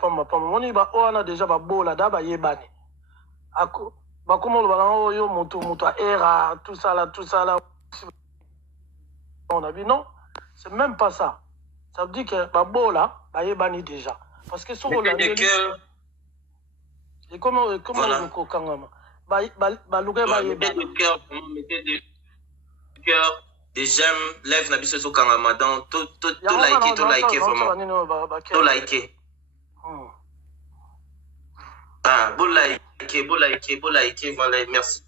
moni ba ona déjà ba bola da ba yebani ako ba comment le balango yo moto era tout ça là on a vu non, c'est même pas ça. Ça veut dire que ba bola ba yebani déjà parce que sur la et comment voilà. Le kokangama ba luga ba yebani mettez du cœur des j'aime lève na biso so kangama dans tout liker vraiment tout liker. Ah, bon liker, voilà, merci.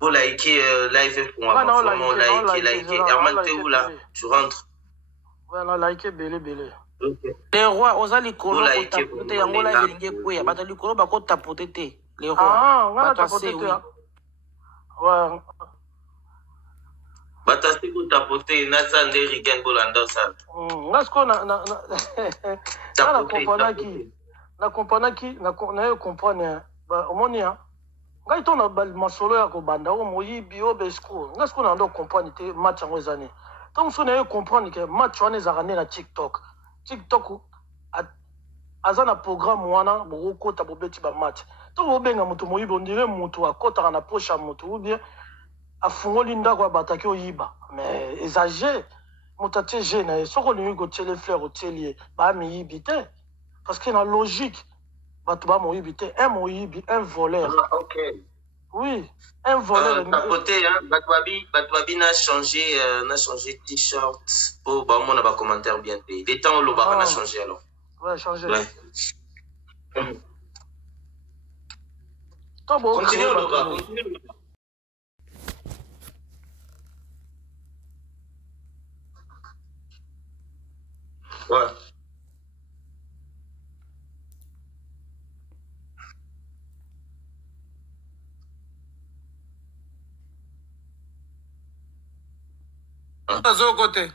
Bon liker, live pour moi, vraiment liker. Herman, t'es où là? Tu rentres? Voilà, liker, belé. Les rois, on a les colos, on tapote, on a les guékoué, on a les colos, on tapote, les rois. Ah, on a tapoté, oui. Ouais. Batasi ko tapoter nasa nderi gang bolanda ça. Ngasko na comprendre qui na comprendre ba omonia ngai to na masolo ya ko banda o moyi bio besko ngasko na ndo comprendre te match en ezane donc so na comprendre que match wana ezakane na TikTok azana programme wana boko ta bobeti ba match to bobenga mutu moyi bondire mutu akota na poche mutu ou bien afungoli ndako abataki oyiba mais exagéré mutatie jeune soko lingi ko tele fleur au telier ba mi yibite parce que la logique batuba mo yibite un voleur. OK. Oui, un voleur. Tapoter hein batwabi n'a changé t-shirt pour ba mon ba commentaire bien fait. Les temps le ba na changé alors. Ouais, changé. Ouais. Continue le ba. Ouais. Côté.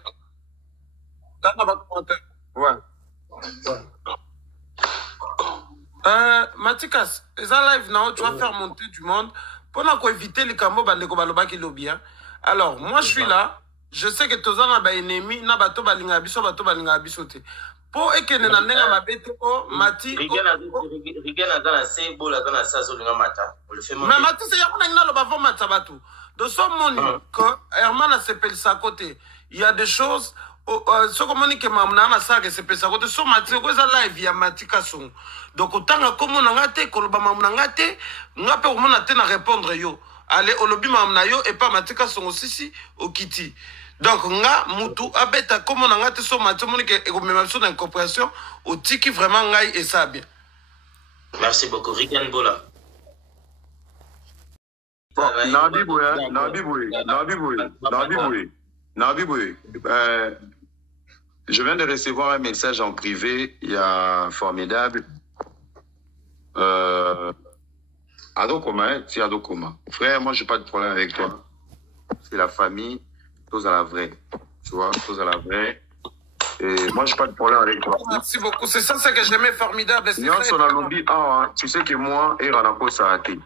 Ouais. Matikas, ça live now, tu vas faire monter du monde pour éviter les cambos bandeko baloba qui lobby. Alors, moi je suis là, je sais que tous les ba ennemi na bato balinga biso te. Po ekene na nenga mabete ko mati Rigena dans c'est beau la dans ça zo linga mata. On le fait monter. Mais mati c'est yakuna ngina lo bavo mata batu. De son moni que Herman a s'appelle ça côté. Il y a des choses ce que moni que mamna na ça que s'appelle ça côté so mati ko za live ya matika son. Donc autant comme on ngate ko lo ba mamna ngate ngape ko mona te na répondre yo. Allez au lobby mamna yo et pas matika son aussi au kiti. Donc nga mutu abeta comme on ngate so mati moni que ko même chose d'incompréhension au tiki vraiment ngai et ça bien. Merci beaucoup Rigan Bola. Nabiboui. Je viens de recevoir un message en privé, il y a formidable. Adokoma, c'est Adokoma. Frère, moi, je n'ai pas de problème avec toi. C'est la famille, tous à la vraie. Tu vois, tous à la vraie. Et moi, je n'ai pas de problème avec toi. Merci beaucoup. C'est ça que j'aimais formidable. Tu sais que moi, et Ranako, ça a été.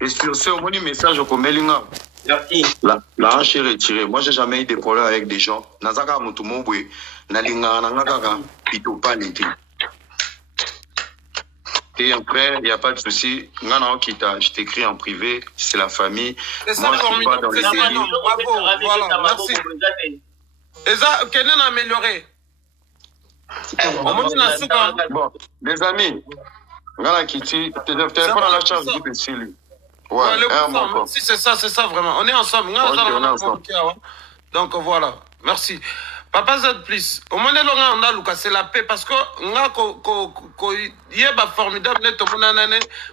Et sur ce, on dit message au Komelinga. La hanche est retirée. Moi, j'ai jamais eu de problème avec des gens. Nazaka Mutumobwe, Nalinga, Nangaka, Pito Paniti. Et après, il n'y a pas de souci. Nana Okita, je t'écris en privé, c'est la famille. Moi, je suis pas dans les délits. Bravo, voilà, merci. Et ça, Kenan a amélioré. Bon, les amis, Nana Kiti, tu devrais prendre la chance de te lui. Ouais, si c'est ça vraiment. On est ensemble. Okay, on est ensemble. Donc voilà, merci. Papa Z, please. Au moins, on a Lucas, c'est la paix parce que formidable.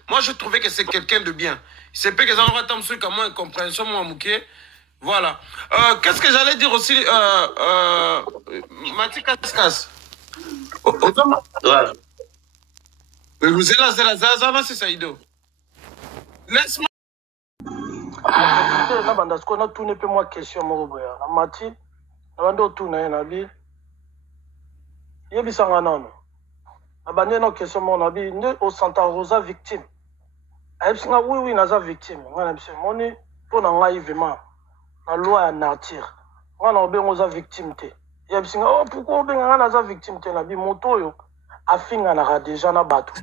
Moi, je trouvais que c'est quelqu'un de bien. C'est pas que ça va tomber sur moi incompréhension, moi, Mouké. Voilà. Qu'est-ce que j'allais dire aussi, Mati Kaskas. Vous êtes là, c'est Saïdo. Laisse-moi. Na banda sko na tourner peu moi question mo boya na mati na bando tourner na bi yebi sanga nano na bande no question mo na bi nde au Santa Rosa victime ayebsinga oui naza victime ngana bise moni pour na ngai vraiment na loi ya nature ngana obengo za victime te yebsinga oh pourquoi obenga ngana za victime te na bi moto yo afinganaka déjà na bato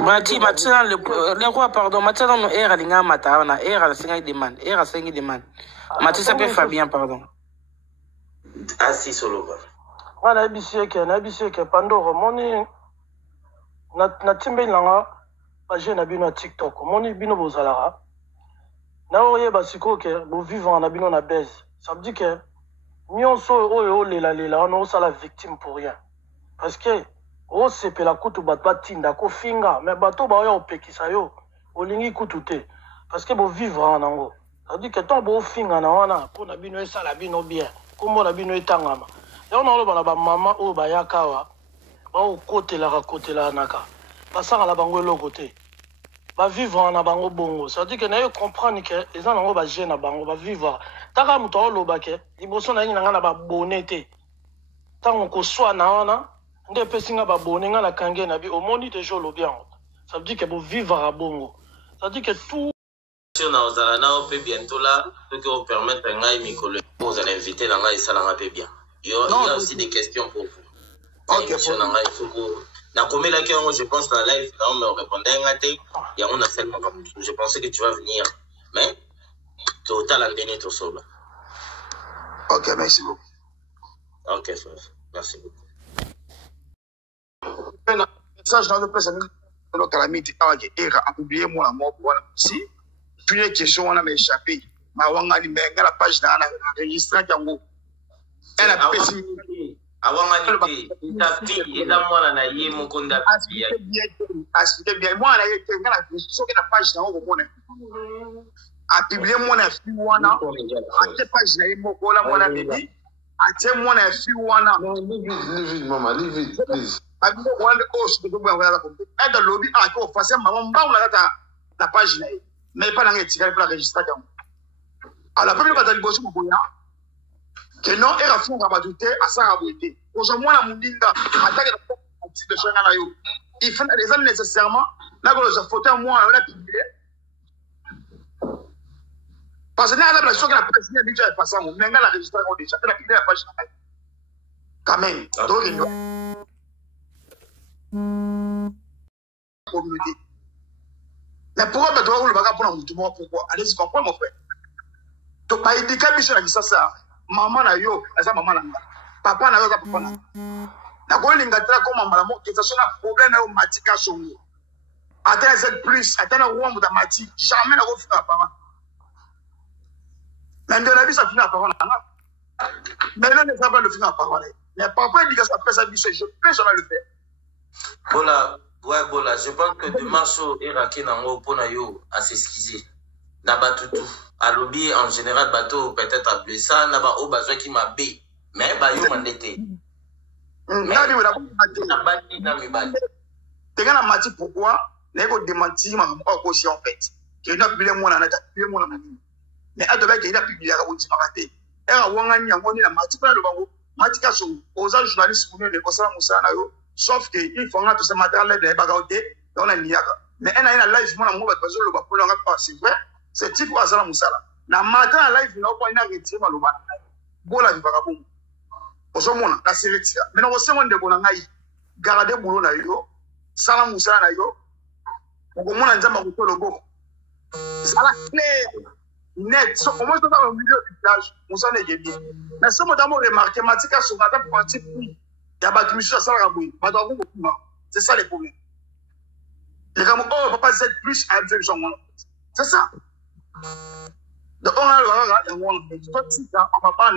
Mati le roi pardon Mati dans era linga mata na era singa demande era singa demande Mati ça peut Fabien pardon asi solo ba na bisiye ke pandoro moni na timbe langa ba je na bino TikTok moni bino bozalaka na oye basiko ke bo vivre na bino na baise ça veut dire que nyonso oyo lela on osala victime pour rien parce que o sepela kutu bato batinda kofinga mais bato baoya opekisa yo olingi kutu te parce que bo vivre nango ça veut dire que tant bo finga na wana po na bino esala bino bien kombo na bino etangama ya na loba na ba mama o bayaka wa ba okotela naka basanga la bango eloko te ba vivre na bango bongo ça veut dire que na yo comprendre que les gens nango ba jeune na bango ba vivre taka muto oloba ke liboso na ngina na ba bonete tango ko swa na wana nde pesinga ba bonenga na kange na bi omoni te jolo bien ça veut dire que bo vivre à bongo ça veut dire que tout na ozala na o pe bientôt là que on permettre ngai mikolo vous allez inviter na ngai sala ngai bien il y a aussi des questions pour vous. OK pour na ngai faut na komela ki je pense dans live là on me répondait ngate ya on a seulement je pensais que tu vas venir mais total antenne to solo. OK merci beaucoup. OK frère merci beaucoup. Message dans le personne dans calamité avec era a publié moi la mort voilà si puis les questions on a échappé ma wanga ni menga la page dans la registre yango elle a pessi awanga ni ta fille et dans moi na yé mon konda bien moi na yé ngala so que la page dans on connaît a publié moi na fille wana a page na yé mon kola moi na bébé a te moi na fille wana leave it mama leave it please I don't want to go to the lobby. At the lobby, I go for some la page, mais pas dans les tickets pour la registration. À la première bataille, que non, elle a fait un rabaduté à sa rabouité. Aujourd'hui, la Mundinga attaque la petite de Changanayo. Il fait des années nécessairement, là, quand je photo, moi, on a publié. Parce que là, la chose que la presse vient déjà passer, on a la registration déjà, elle a publié la page. Quand même, donc, communauté. Mais pourquoi tu vas le bagarre pour nous pourquoi? Allez-y, comprends mon frère. Tu pas éduqué mission à ça. Maman na yo, ça maman na. Papa na yo, ça papa na. Na ko lingatela comme maman mo que ça soit un problème na matika songo. Attends Z plus, attends na roi mu da mati, jamais na ko fika papa. Mais de la vie ça finit à papa na. Mais là ne ça pas le finir à papa. Mais papa dit que ça fait ça mission, je peux jamais le faire. Bola, ouais, Bola, je pense que demain, Iraki Nango Ponayo à s'excuser. Nabatutu, à lobby en général, bateau peut-être à blessé, Naba au besoin qui m'a bé, mais Bayou mandaté. Mais Nabati n'a mis bali. T'es gagné mati pourquoi? N'est-ce pas démenti, ma maman aussi en fait. Qu'il n'a plus les mots, n'a pas plus les mots, mais à demain qu'il a publié la route, il m'a raté. Et à Wangani, on est la mati, pas le bango, mati kassou, aux journalistes, vous les conseillers, Moussa Nayo. Sauf que il faut que ce matériel de bagaoté dans la niaga. Mais elle a une live, moi, moi, parce que le bapou n'a pas c'est vrai. C'est type à ça, Moussala. La matin, la live, n'a pas une arrêté, malheureusement. Bon, la vie, bagabou. Au sommet, la série, mais non, c'est mon dégonangaï. Garder boulot, na yo. Salam Moussala, na yo. Au moins, on a un peu le go. Ça la clair. Net. Au moins, on a au milieu du village. Moussala est bien. Mais ce mot d'amour remarqué, Matika, sur la table, pour un type, il y a battu monsieur à Saragaboué. C'est ça les problèmes. Les gars, oh, papa Z plus à M5 c'est ça. Donc, on a le on va pas